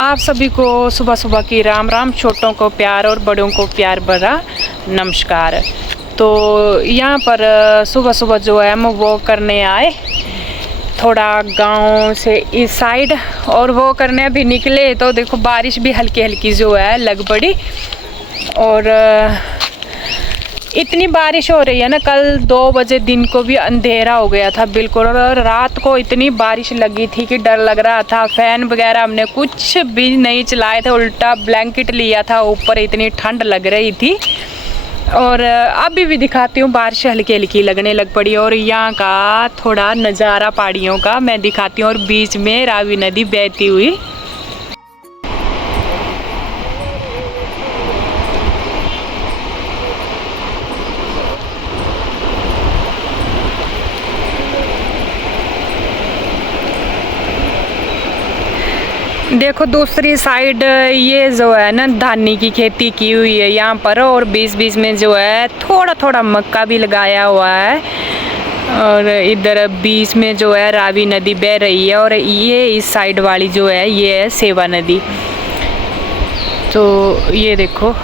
आप सभी को सुबह सुबह की राम राम। छोटों को प्यार और बड़ों को प्यार भरा नमस्कार। तो यहाँ पर सुबह सुबह जो है हम वो करने आए थोड़ा गांव से इस साइड, और वो करने अभी निकले तो देखो बारिश भी हल्की हल्की जो है लग पड़ी। और इतनी बारिश हो रही है ना, कल 2 बजे दिन को भी अंधेरा हो गया था बिल्कुल, और रात को इतनी बारिश लगी थी कि डर लग रहा था। फैन वगैरह हमने कुछ भी नहीं चलाए थे, उल्टा ब्लैंकेट लिया था ऊपर, इतनी ठंड लग रही थी। और अभी भी दिखाती हूँ, बारिश हल्की हल्की लगने लग पड़ी। और यहाँ का थोड़ा नज़ारा पहाड़ियों का मैं दिखाती हूँ, और बीच में रावी नदी बहती हुई। देखो दूसरी साइड ये जो है ना धानी की खेती की हुई है यहाँ पर, और बीच बीच में जो है थोड़ा थोड़ा मक्का भी लगाया हुआ है। और इधर बीच में जो है रावी नदी बह रही है, और ये इस साइड वाली जो है ये है सेवा नदी। तो ये देखो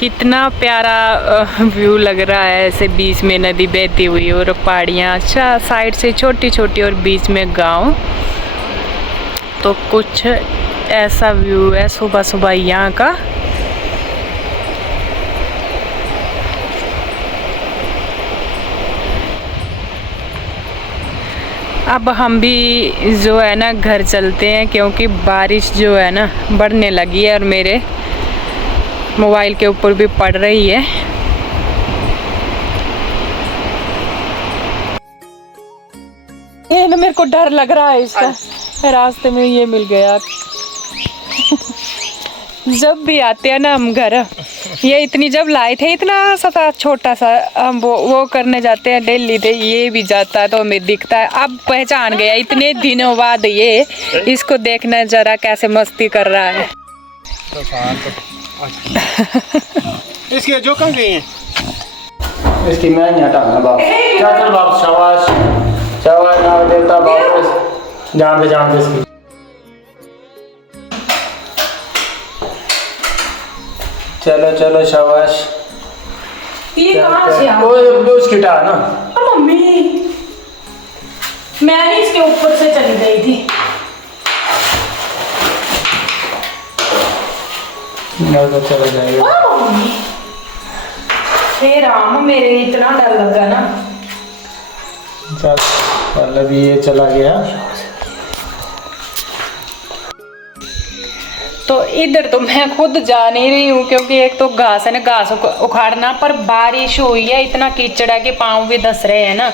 कितना प्यारा व्यू लग रहा है, ऐसे बीच में नदी बहती हुई और पहाड़ियाँ अच्छा साइड से छोटी छोटी और बीच में गाँव। तो कुछ ऐसा व्यू है सुबह सुबह यहाँ का। अब हम भी जो है ना घर चलते हैं, क्योंकि बारिश जो है ना बढ़ने लगी है और मेरे मोबाइल के ऊपर भी पड़ रही है। ये ना मेरे को डर लग रहा है इसका, रास्ते में ये मिल गया। जब भी आते हैं ना हम घर, ये इतनी जब लाए थे इतना सा छोटा सा, हम वो करने जाते हैं डेली थे, ये भी जाता है तो हमें दिखता है। अब पहचान गया इतने दिनों बाद, ये इसको देखना जरा कैसे मस्ती कर रहा है। इसकी जो कम गई है इसकी मैं नहीं हटाऊंगा बाप। चल बाप, शाबाश शाबाश, नाम देवता बाप, जान दे इसकी। चलो चलो शाबाश। ये कहाँ से आ? वो उसकी टार ना मम्मी, मैं इसके ऊपर से चली गई थी। तो चला जाएगा। मम्मी हे राम, मेरे इतना डर लगा ना। चल अभी ये चला गया। तो इधर तो मैं खुद जा नहीं रही हूँ, क्योंकि एक तो घास है ना, घास उखाड़ना, पर बारिश हुई है, इतना कीचड़ है कि पाँव भी धस रहे हैं ना।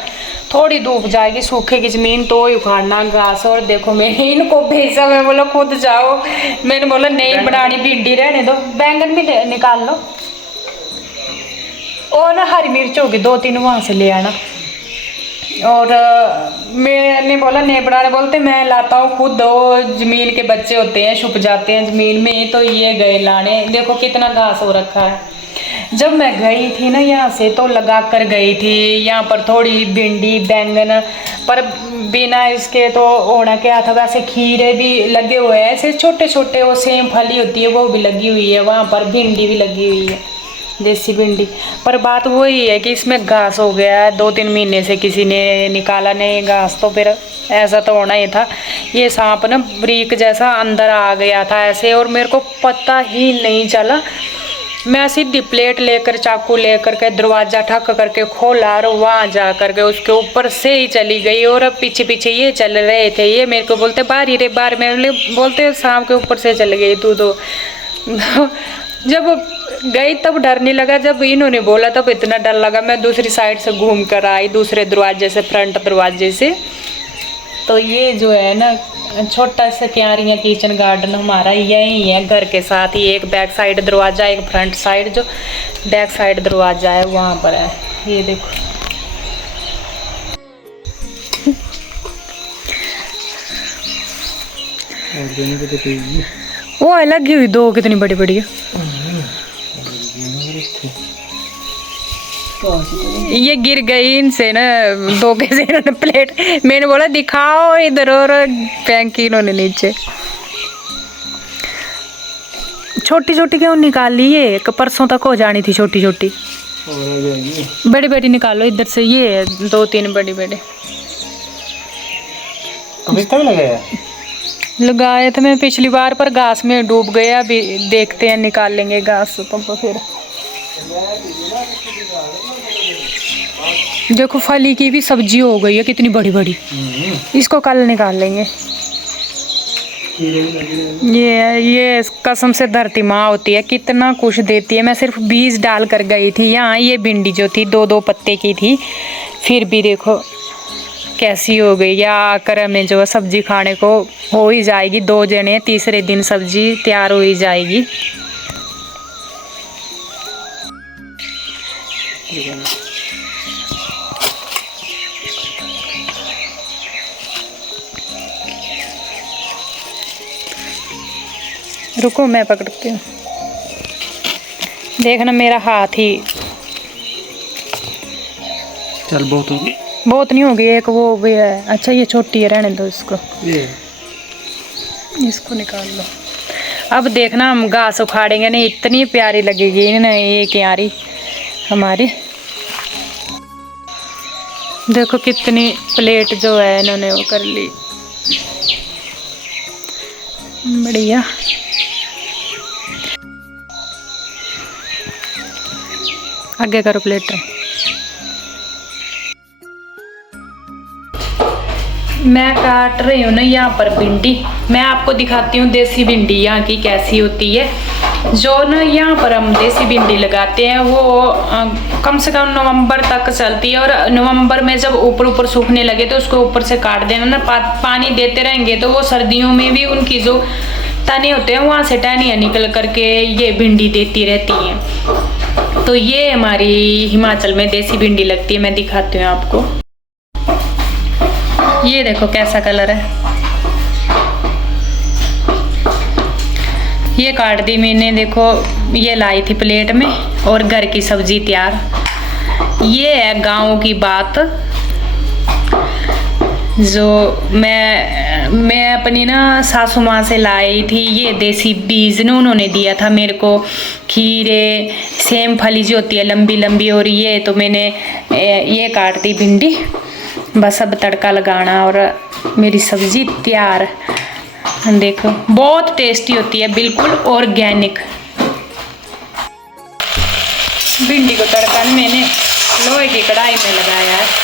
थोड़ी धूप जाएगी सूखेगी जमीन तो ही उखाड़ना घास। और देखो मैंने इनको भेजा, मैं बोला खुद जाओ, मैंने बोला नहीं बनानी, भिंडी रहने दो, बैंगन भी निकाल लो, और ना हरी मिर्च होगी 2-3 वहाँ से ले आना। और मैंने बोला नहीं बनाने, बोलते मैं लाता हूँ खुद, वो जमीन के बच्चे होते हैं छुप जाते हैं जमीन में, तो ये गए लाने। देखो कितना घास हो रखा है। जब मैं गई थी ना यहाँ से तो लगा कर गई थी यहाँ पर थोड़ी भिंडी बैंगन, पर बिना इसके तो होना क्या था। वैसे खीरे भी लगे हुए हैं ऐसे छोटे छोटे, वो सेम फली होती है वो भी लगी हुई है, वहाँ पर भिंडी भी लगी हुई है, देसी भिंडी। पर बात वही है कि इसमें घास हो गया है, 2-3 महीने से किसी ने निकाला नहीं घास, तो फिर ऐसा तो होना ही था। ये सांप ना ब्रीक जैसा अंदर आ गया था ऐसे, और मेरे को पता ही नहीं चला। मैं सीधी प्लेट लेकर चाकू लेकर के दरवाज़ा ठक करके खोला, और वहाँ जा करके उसके ऊपर से ही चली गई। और अब पीछे पीछे ये चल रहे थे, ये मेरे को बोलते बाहर ही रे बाहर, मेरे बोलते सांप के ऊपर से चल गई तू तो। जब गई तब डर नहीं लगा, जब इन्होंने बोला तब इतना डर लगा। मैं दूसरी साइड से घूम कर आई, दूसरे दरवाजे से, फ्रंट दरवाजे से। तो ये जो है ना छोटा सा क्यारियाँ किचन गार्डन हमारा यही है घर के साथ ही, एक बैक साइड दरवाज़ा, एक फ्रंट साइड, जो बैक साइड दरवाज़ा है वहाँ पर है। ये देखो वो है लगी हुई 2 कितनी बड़ी बड़ी है। ये गिर गई इनसे ना धोखे से, इन्होंने प्लेट, मैंने बोला दिखाओ इधर, और फेंकी इन्होंने नीचे। छोटी छोटी क्यों निकाल ली? ये परसों तक हो जानी थी छोटी छोटी। और आ जाएगी। बड़ी बड़ी निकालो इधर से। ये 2-3 बड़ी बड़ी कविता भी लगाया? लगाए थे मैं पिछली बार, पर घास में डूब गया। अभी देखते हैं, निकाल लेंगे घास तो फिर। देखो फली की भी सब्जी हो गई है कितनी बड़ी बड़ी। इसको कल निकाल लेंगे। ये कसम से धरती माँ होती है, कितना कुछ देती है। मैं सिर्फ बीज डाल कर गई थी यहाँ। ये भिंडी जो थी 2-2 पत्ते की थी, फिर भी देखो कैसी हो गई। या आकर हमें जो सब्जी खाने को हो ही जाएगी। 2 जने, तीसरे दिन सब्जी तैयार हो ही जाएगी। रुको मैं पकड़ती हूँ। देखना मेरा हाथ ही। चल बहुत होगी। बहुत नहीं होगी, एक वो भी है। अच्छा ये छोटी है, रहने दो इसको। इसको निकाल लो। अब देखना हम घास उखाड़ेंगे नहीं, इतनी प्यारी लगेगी ना ये क्यारी हमारी। देखो कितनी प्लेट जो है इन्होंने वो कर ली, बढ़िया। आगे करो प्लेट। मैं काट रही हूँ ना यहाँ पर भिंडी। मैं आपको दिखाती हूँ देसी भिंडी यहाँ की कैसी होती है। जो ना यहाँ पर हम देसी भिंडी लगाते हैं वो कम से कम नवंबर तक चलती है। और नवंबर में जब ऊपर ऊपर सूखने लगे तो उसको ऊपर से काट देना ना। पानी देते रहेंगे तो वो सर्दियों में भी उनकी जो तने होते हैं वहाँ से टहनियाँ निकल करके ये भिंडी देती रहती हैं। तो ये हमारी हिमाचल में देसी भिंडी लगती है। मैं दिखाती हूँ आपको। ये देखो कैसा कलर है। ये काट दी मैंने, देखो ये लाई थी प्लेट में और घर की सब्जी तैयार। ये है गाँव की बात जो मैं अपनी ना सासू माँ से लाई थी। ये देसी बीज ना उन्होंने दिया था मेरे को। खीरे, सेम फली जो होती है लंबी लंबी। और ये तो मैंने ये काट दी भिंडी। बस अब तड़का लगाना और मेरी सब्जी तैयार। देखो बहुत टेस्टी होती है, बिल्कुल ऑर्गेनिक। भिंडी को तड़का मैंने लोहे की कढ़ाई में लगाया है।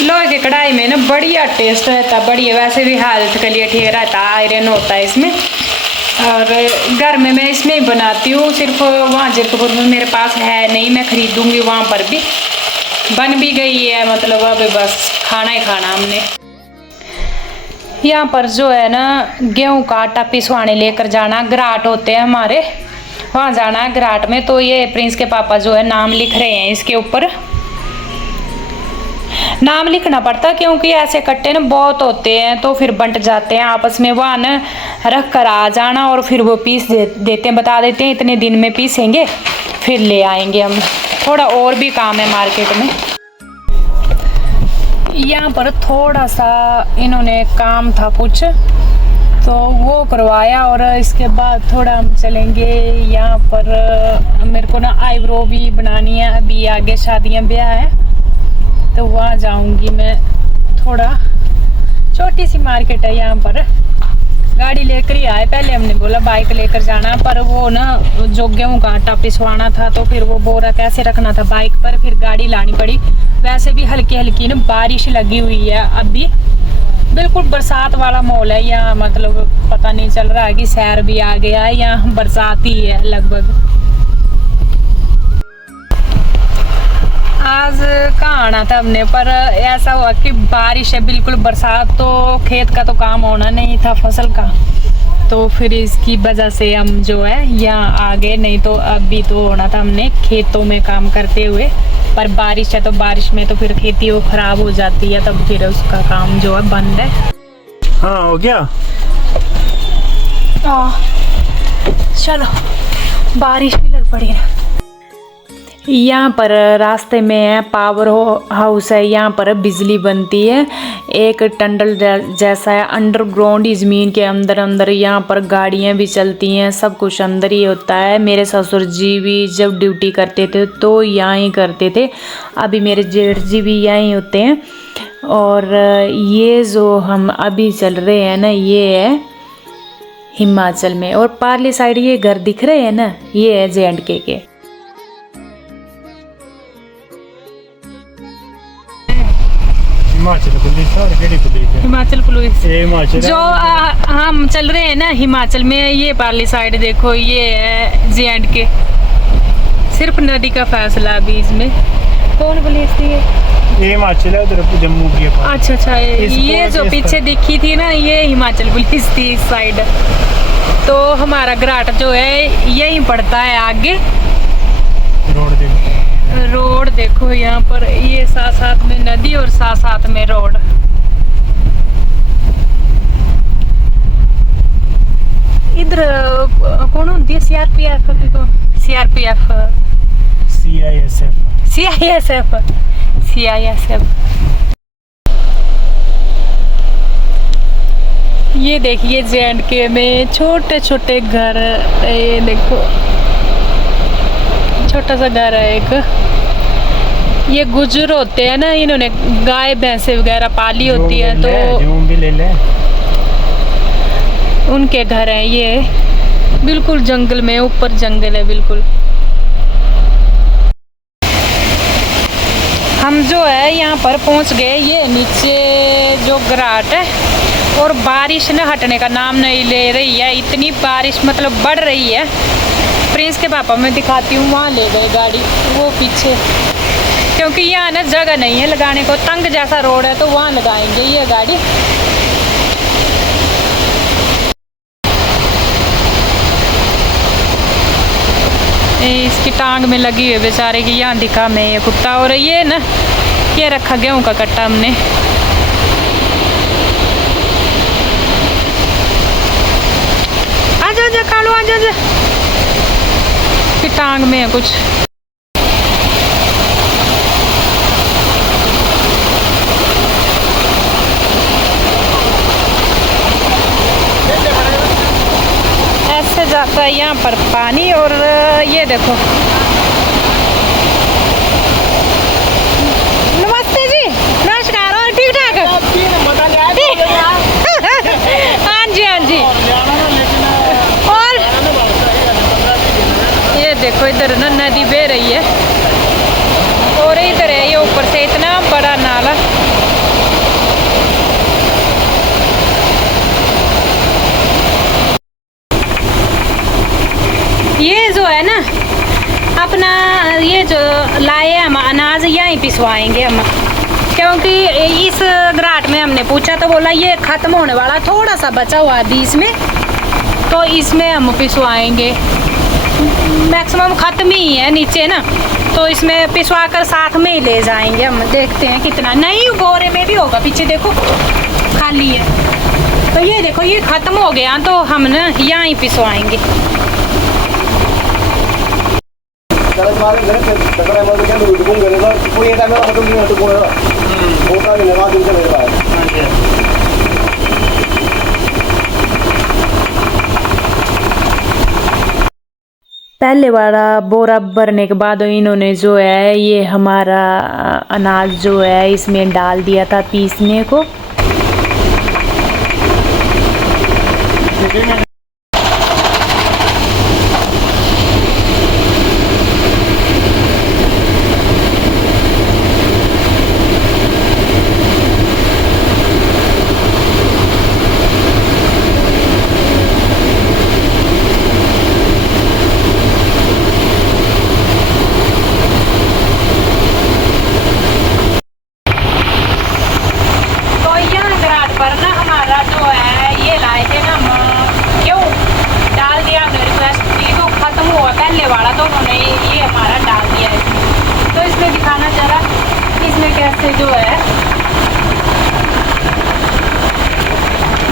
लोहे की कढ़ाई में ना बढ़िया टेस्ट रहता, बढ़िया। वैसे भी हेल्थ के लिए ठीक रहता, आयरन होता है इसमें। और घर में मैं इसमें ही बनाती हूँ। सिर्फ वहाँ जीरकपुर में मेरे पास है नहीं, मैं खरीदूंगी। वहाँ पर भी बन भी गई है, मतलब अब बस खाना ही खाना हमने। यहाँ पर जो है ना गेहूँ का आटा पिसवाने लेकर जाना। घराट होते हैं हमारे, वहाँ जाना है घराट में। तो ये प्रिंस के पापा जो है नाम लिख रहे हैं इसके ऊपर। नाम लिखना पड़ता क्योंकि ऐसे कट्टे ना बहुत होते हैं तो फिर बंट जाते हैं आपस में। वहाँ न रख कर आ जाना और फिर वो पीस देते हैं, बता देते हैं इतने दिन में पीसेंगे, फिर ले आएंगे हम। थोड़ा और भी काम है मार्केट में। यहाँ पर थोड़ा सा इन्होंने काम था कुछ, तो वो करवाया। और इसके बाद थोड़ा हम चलेंगे यहाँ पर। मेरे को ना आईब्रो भी बनानी है। अभी आगे शादियाँ ब्याह है तो वहाँ जाऊंगी मैं। थोड़ा छोटी सी मार्केट है यहाँ पर। गाड़ी लेकर ही आए, पहले हमने बोला बाइक लेकर जाना, पर वो ना जो गेहूँ का आटा पिसवाना था तो फिर वो बोरा कैसे रखना था बाइक पर, फिर गाड़ी लानी पड़ी। वैसे भी हल्की हल्की ना बारिश लगी हुई है अभी, बिल्कुल बरसात वाला माहौल है यहाँ। मतलब पता नहीं चल रहा है कि शहर भी आ गया है, यहाँ बरसात ही है लगभग। आज कहाँ आना था हमने, पर ऐसा हुआ कि बारिश है, बिल्कुल बरसात। तो खेत का तो काम होना नहीं था, फसल का। तो फिर इसकी वजह से हम जो है यहाँ आ गए, नहीं तो अभी तो होना था हमने खेतों में काम करते हुए। पर बारिश है तो बारिश में तो फिर खेती वो खराब हो जाती है, तब फिर उसका काम जो है बंद है। हाँ हो गया। चलो बारिश भी लग पड़ी है। यहाँ पर रास्ते में है पावर हाउस है, यहाँ पर बिजली बनती है। एक टनल जैसा है अंडरग्राउंड, ज़मीन के अंदर अंदर। यहाँ पर गाड़ियाँ भी चलती हैं, सब कुछ अंदर ही होता है। मेरे ससुर जी भी जब ड्यूटी करते थे तो यहाँ ही करते थे। अभी मेरे जेठ जी भी यहीं होते हैं। और ये जो हम अभी चल रहे हैं ना, ये है हिमाचल में। और पार्ली साइड ये घर दिख रहे हैं ना, ये है J&K के। हिमाचल पुलिस और केडी पुलिस है? हिमाचल पुलिस। ये हिमाचल जो हम चल रहे हैं ना हिमाचल में, ये पार्ली साइड देखो, ये है J&K। सिर्फ नदी का फैसला अभी इसमें। कौन पुलिस थी ये? हिमाचल है, उधर जम्मू की है। अच्छा, ये जो पीछे दिखी थी ना, ये हिमाचल पुलिस थी इस साइड। तो हमारा घराट जो है यहीं पड़ता है आगे। रोड देखो यहाँ पर, ये साथ साथ में नदी और साथ साथ में रोड। इधर कौन होती है? CRPF CISF। ये देखिए J&K में छोटे छोटे घर, ये देखो छोटा सा घर है एक। ये गुजर होते हैं ना, इन्होंने गाय भैंसे वगैरह पाली होती है, तो भी ले ले। उनके घर हैं ये। बिल्कुल जंगल में, ऊपर जंगल है बिल्कुल। हम जो है यहाँ पर पहुँच गए, ये नीचे जो घराट है। और बारिश न हटने का नाम नहीं ले रही है, इतनी बारिश मतलब बढ़ रही है। प्रिंस के पापा मैं दिखाती हूँ, वहाँ ले गए गाड़ी, वो पीछे। क्योंकि यहाँ ना जगह नहीं है लगाने को, तंग जैसा रोड है, तो वहाँ लगाएंगे ये गाड़ी। इसकी टांग में लगी हुई बेचारे की, यहाँ दिखा मैं ये कुत्ता। और ये ना ये रखा गेहूँ का कट्टा हमने। आजा कालू आजा। की टांग में है कुछ। ऐसे जाता है यहाँ पर पानी। और ये देखो, नमस्ते जी, नमस्कार। और ठीक ठाक? हाँ जी। और ये देखो इधर ना नदी बह रही है, और इधर है ये ऊपर से इतना बड़ा नाला। ये जो है ना अपना, ये जो लाए हम अनाज यहीं पिसवाएंगे हम। क्योंकि इस घराट में हमने पूछा तो बोला ये ख़त्म होने वाला, थोड़ा सा बचा हुआ बीच में, तो इसमें हम पिसवाएंगे। मैक्सिमम ख़त्म ही है नीचे ना, तो इसमें पिसवा कर साथ में ही ले जाएंगे हम। देखते हैं कितना, नहीं बोरे में भी होगा, पीछे देखो खाली है। तो ये देखो ये ख़त्म हो गया, तो हम ना यहाँ ही पिसवाएंगे। पहले वाला बोरा भरने के बाद इन्होंने जो है ये हमारा अनाज जो है इसमें डाल दिया था पीसने को। से जो है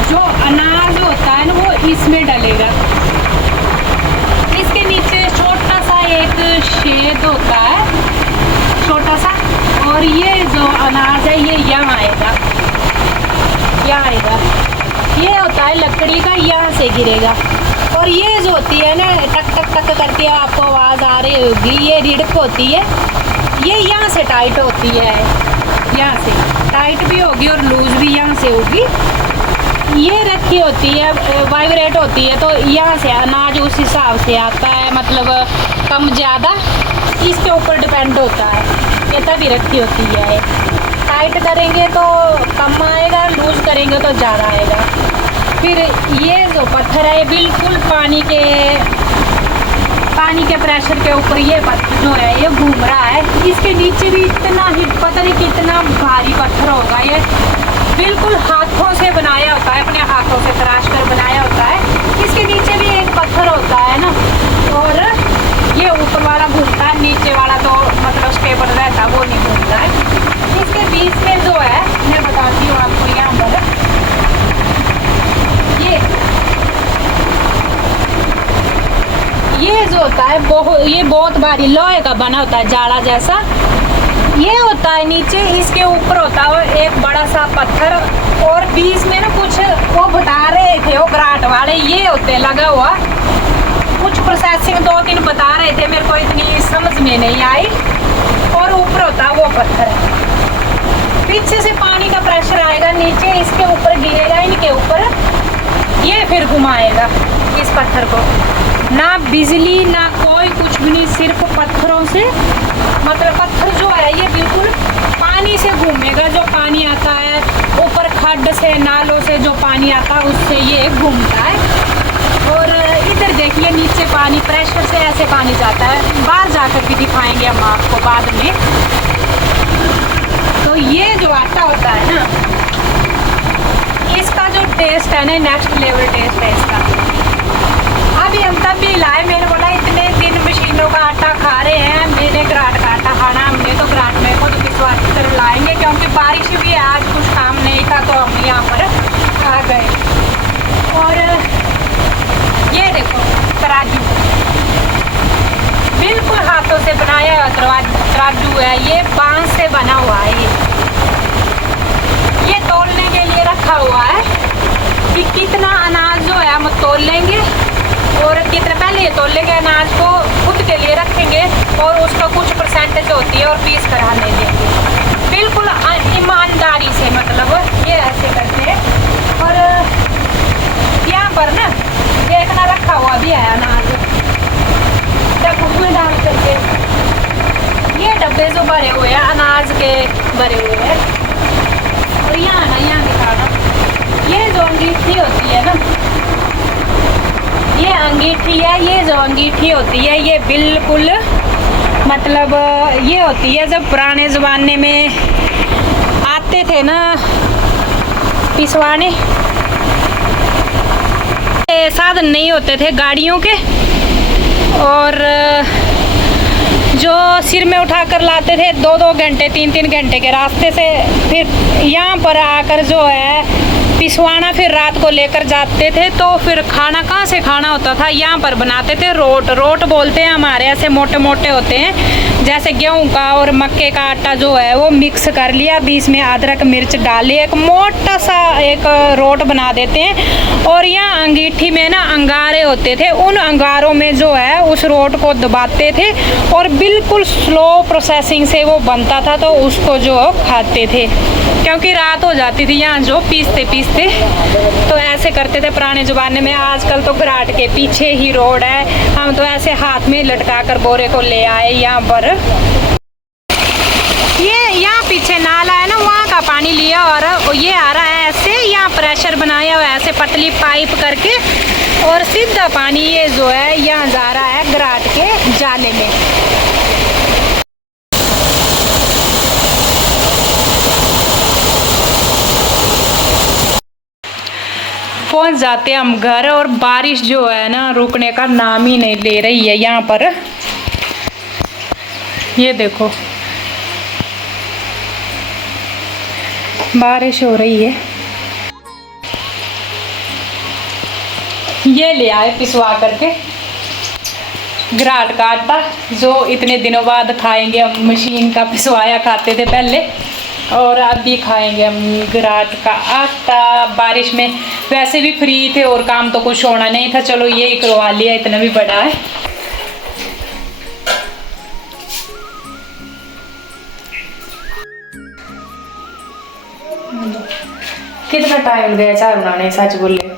जो अनाज होता है ना वो इसमें डलेगा। इसके नीचे छोटा सा एक छेद होता है छोटा सा, और ये जो अनाज है ये यहाँ आएगा, यहाँ आएगा। ये होता है लकड़ी का, यहाँ से गिरेगा। और ये जो होती है ना टक टक टक करके आपको आवाज़ आ रही होगी, ये रिड़क होती है, ये यहाँ से टाइट होती है, यहाँ से टाइट भी होगी और लूज भी यहाँ से होगी। ये रखी होती है, वाइब्रेट होती है, तो यहाँ से अनाज उस हिसाब से आता है, मतलब कम ज़्यादा इसके ऊपर डिपेंड होता है। ये तभी रखी होती है। टाइट करेंगे तो कम आएगा, लूज करेंगे तो ज़्यादा आएगा। फिर ये जो पत्थर है बिल्कुल पानी के प्रेशर के ऊपर ये पत्थर जो है ये घूम रहा है। इसके नीचे भी इतना ही पता नहीं कितना भारी पत्थर होगा। ये बिल्कुल हाथों से बनाया होता है, अपने हाथों से तराश कर बनाया होता है। इसके नीचे भी एक पत्थर होता है ना, और ये ऊपर वाला घूमता है, नीचे वाला तो मतलब स्टेबल रहता है, वो नहीं घूमता है। इसके बीच में जो है मैं बताती हूँ आपको, यहाँ पर ये जो होता है ये बहुत भारी लोहे का बना होता है, जाड़ा जैसा ये होता है। नीचे इसके ऊपर होता है एक बड़ा सा पत्थर, और बीच में ना कुछ वो बता रहे थे वो ग्राट वाले, ये होते लगा हुआ कुछ प्रोसेसिंग 2-3 बता रहे थे, मेरे को इतनी समझ में नहीं आई। और ऊपर होता है वो पत्थर, पीछे से पानी का प्रेशर आएगा, नीचे इसके ऊपर गिरेगा, इनके ऊपर ये फिर घुमाएगा इस पत्थर को। ना बिजली ना कोई कुछ भी नहीं, सिर्फ पत्थरों से, मतलब पत्थर जो है ये बिल्कुल पानी से घूमेगा। जो पानी आता है ऊपर खड्ड से, नालों से जो पानी आता है उससे ये घूमता है। और इधर देखिए नीचे पानी प्रेशर से ऐसे पानी जाता है, बाहर जाकर भी दिखाएंगे हम आपको बाद में। तो ये जो आटा होता है ना, इसका जो टेस्ट है ना नेक्स्ट लेवल टेस्ट है इसका। अभी हम तब भी लाए, मैंने बोला इतने दिन मशीनों का आटा खा रहे हैं, मैंने ग्राट का आटा खाना, हमने तो ग्राट में खुद पिसवा कर लाएंगे, क्योंकि बारिश भी आज कुछ काम नहीं था तो हम यहाँ पर आ गए। और ये देखो तराजू, बिल्कुल हाथों से बनाया हुआ तराजू है, ये बांस से बना हुआ है। ये तोलने के लिए रखा हुआ है कि कितना अनाज जो है हम तोल लेंगे, और कितने पहले ये तोल लेंगे अनाज को, खुद के लिए रखेंगे, और उसका कुछ परसेंटेज होती है और पीस करा लेंगे बिल्कुल ईमानदारी से, मतलब ये ऐसे करते हैं। और यहाँ पर ना देखना रखा हुआ भी है अनाज, डब्बों में डाल करके, ये डब्बे जो भरे हुए हैं अनाज के भरे हुए हैं। और यहाँ दिखाना, ये जो अंगीठी होती है ना, ये अंगीठी है, ये जो अंगीठी होती है ये बिल्कुल मतलब ये होती है, जब पुराने ज़माने में आते थे ना पिसवाने, साधन नहीं होते थे गाड़ियों के, और जो सिर में उठा कर लाते थे 2-2 घंटे 3-3 घंटे के रास्ते से, फिर यहाँ पर आकर जो है पिसवाना, फिर रात को लेकर जाते थे। तो फिर खाना कहाँ से खाना होता था, यहाँ पर बनाते थे रोट बोलते हैं हमारे, ऐसे मोटे मोटे होते हैं, जैसे गेहूं का और मक्के का आटा जो है वो मिक्स कर लिया, बीच में अदरक मिर्च डाले, एक मोटा सा एक रोट बना देते हैं। और यहाँ अंगीठी में ना अंगारे होते थे, उन अंगारों में जो है उस रोट को दबाते थे, और बिल्कुल स्लो प्रोसेसिंग से वो बनता था, तो उसको जो खाते थे, क्योंकि रात हो जाती थी यहाँ जो पीसते तो ऐसे करते थे पुराने ज़माने में। आजकल तो घराट के पीछे ही रोड है, हम तो ऐसे हाथ में लटका कर बोरे को ले आए यहाँ पर। ये यहाँ पीछे नाला है ना, वहाँ का पानी लिया और ये आ रहा है ऐसे, यहाँ प्रेशर बनाया हुआ है ऐसे पतली पाइप करके, और सीधा पानी ये जो है यहाँ जा रहा है घराट के जाले में। पहुंच जाते हैं हम घर, और बारिश जो है ना रुकने का नाम ही नहीं ले रही है। यहाँ पर ये देखो बारिश हो रही है। ये ले आए पिसवा करके, घराट का आटा, जो इतने दिनों बाद खाएंगे हम। मशीन का पिसवाया खाते थे पहले, और अभी खाएंगे हम घराट का आटा। बारिश में वैसे भी फ्री थे और काम तो कुछ होना नहीं था, चलो ये ही करवा लिया, इतना भी बड़ा है। कितना टाइम गया चाय बनाने, सच बोले।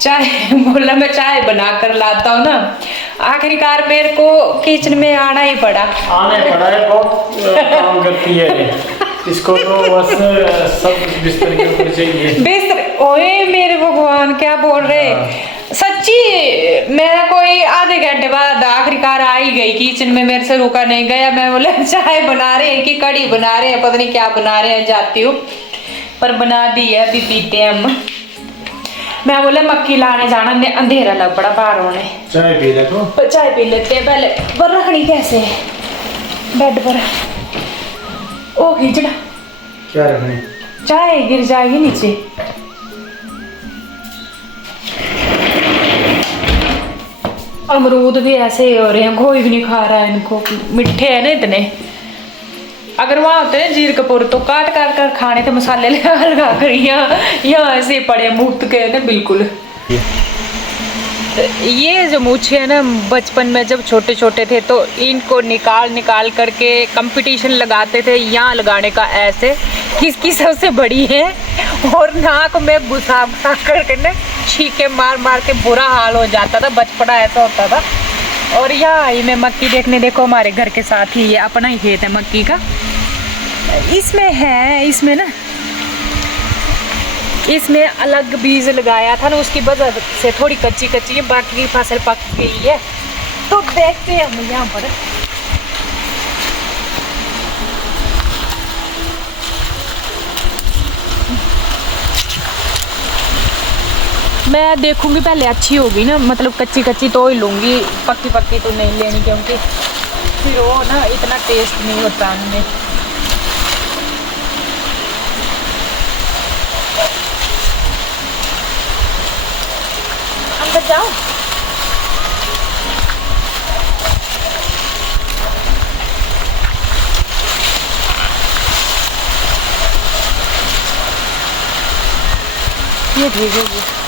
चाय बोला मैं चाय बना कर लाता हूँ ना, आखिरकार मेरे को किचन में आना ही पड़ा। आने पड़ा है, बहुत काम करती है इसको तो बस सब बिस्तर के ऊपर चाहिए। बिस्तर, ओए मेरे भगवान क्या बोल रहे। सच्ची मैं कोई आधे घंटे बाद आखिरकार आ ही गई किचन में, मेरे से रुका नहीं गया। मैं बोले चाय बना रहे हैं कि कड़ी बना रहे हैं, पता नहीं क्या बना रहे हैं, जाती हूँ, पर बना दी है, अभी पीते हैं हम। मैं बोले मक्की लाने जाना, अंधेरा लग पड़ा बाहर होने। चाय पी ले तो। चाय पी लेते हैं पहले। पर रखनी कैसे है बेड पर? ओ खिचड़ा, क्या रखनी? चाय गिर जाएगी नीचे। अमरूद भी ऐसे ही हो रहे हैं, कोई भी नहीं खा रहा है इनको, मीठे हैं ना इतने। अगर वहाँ होते हैं जीर कपूर तो काट काट कर खाने थे, मसाले लगा कर। यहाँ ऐसे पड़े मुफ्त के ना बिल्कुल। ये जो मूछे है ना, बचपन में जब छोटे छोटे थे तो इनको निकाल निकाल करके कंपटीशन लगाते थे, यहाँ लगाने का ऐसे किसकी सबसे बड़ी है, और नाक में घुसा घुसा करके ना छीके मार मार के बुरा हाल हो जाता था। बचपना ऐसा होता था। और यहाँ आई मैं मक्की देखने, देखो हमारे घर के साथ ही ये अपना ही खेत है मक्की का। इसमें है, इसमें ना, इसमें अलग बीज लगाया था ना, उसकी वजह से थोड़ी कच्ची कच्ची है, बाकी की फसल पक गई है। तो देखते हैं हम यहाँ पर। मैं देखूंगी पहले अच्छी होगी ना, मतलब कच्ची कच्ची तो ही लूंगी, पक्की पक्की तो नहीं लेनी, क्योंकि फिर वो ना इतना टेस्ट नहीं होता उनमें। अंदर जाओ। ये ठीक है ये।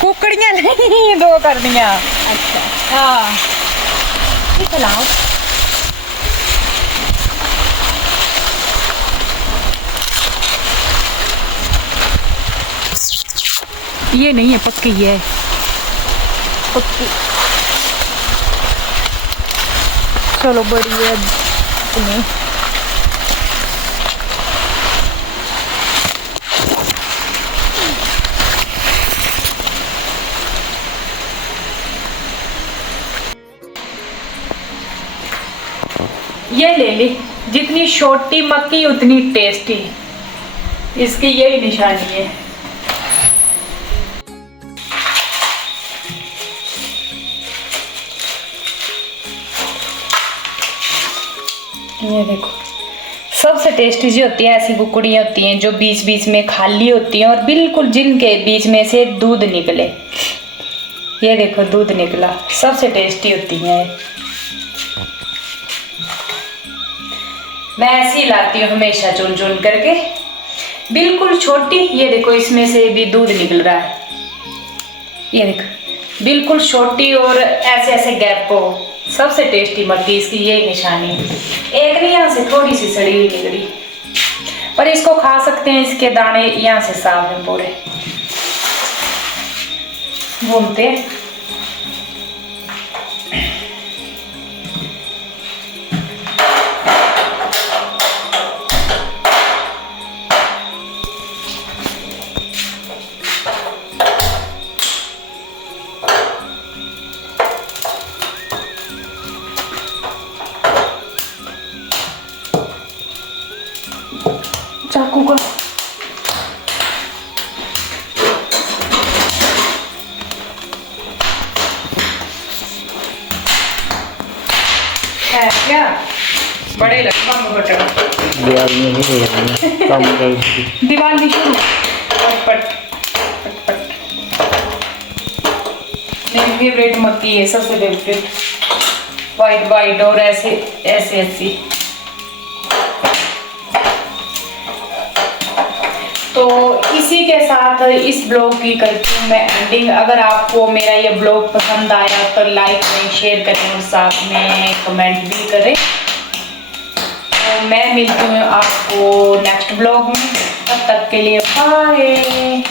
कुकड़ियाँ नहीं, दो कर दिया। अच्छा हाँ, ये खिलाओ। ये नहीं है पक्की, ये पक्की। चलो बड़ी है तुम्हें। ये ले ली, जितनी छोटी मक्की उतनी टेस्टी, इसकी यही निशानी है। ये देखो, सबसे टेस्टी जो होती है ऐसी कुकड़ियाँ होती हैं जो बीच बीच में खाली होती हैं और बिल्कुल जिनके बीच में से दूध निकले। ये देखो दूध निकला, सबसे टेस्टी होती हैं। मैं ऐसी लाती हूँ हमेशा चुन चुन करके, बिल्कुल छोटी। ये देखो इसमें से भी दूध निकल रहा है, ये देखो बिल्कुल छोटी, और ऐसे ऐसे गैप को। सबसे टेस्टी मक्की इसकी यही निशानी है। एक नहीं, यहाँ से थोड़ी सी सड़ी हुई निकली, पर इसको खा सकते हैं, इसके दाने यहाँ से साफ हैं पूरे। घूमते हैं। चाकू का दिवाली में शुरू हो रही है काम कर दिवाली शुरू पट पट पट। मेरी फेवरेट मक्की है, सबसे फेवरेट, वाइट वाइट और ऐसे ऐसे ऐसी। तो इसी के साथ इस ब्लॉग की करती हूँ मैं एंडिंग। अगर आपको मेरा ये ब्लॉग पसंद आया तो लाइक करें, शेयर करें और साथ में कमेंट भी करें। तो मैं मिलती हूँ आपको नेक्स्ट ब्लॉग में, तब तक के लिए बाय।